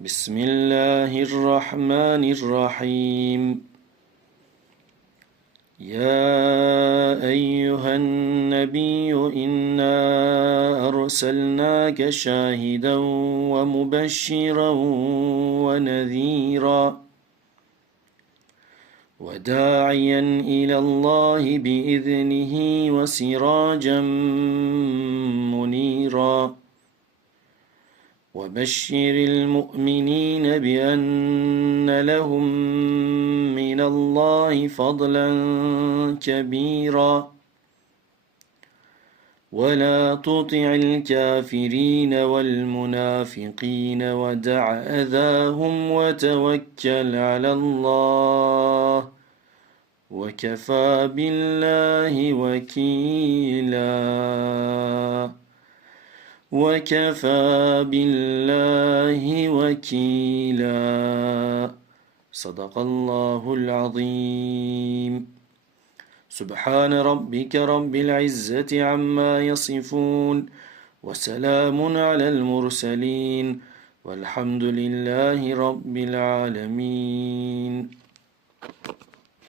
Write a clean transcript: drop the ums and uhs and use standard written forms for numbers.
بسم الله الرحمن الرحيم. يا أيها النبي إنا أرسلناك شاهدا ومبشرا ونذيرا وداعيا إلى الله بإذنه وسراجا منيرا وبشر المؤمنين بأن لهم من الله فضلا كبيرا ولا تطع الكافرين والمنافقين ودع أذاهم وتوكل على الله وكفى بالله وكيلا وكفى بالله وكيلا. صدق الله العظيم. سبحان ربك رب العزة عما يصفون وسلام على المرسلين والحمد لله رب العالمين.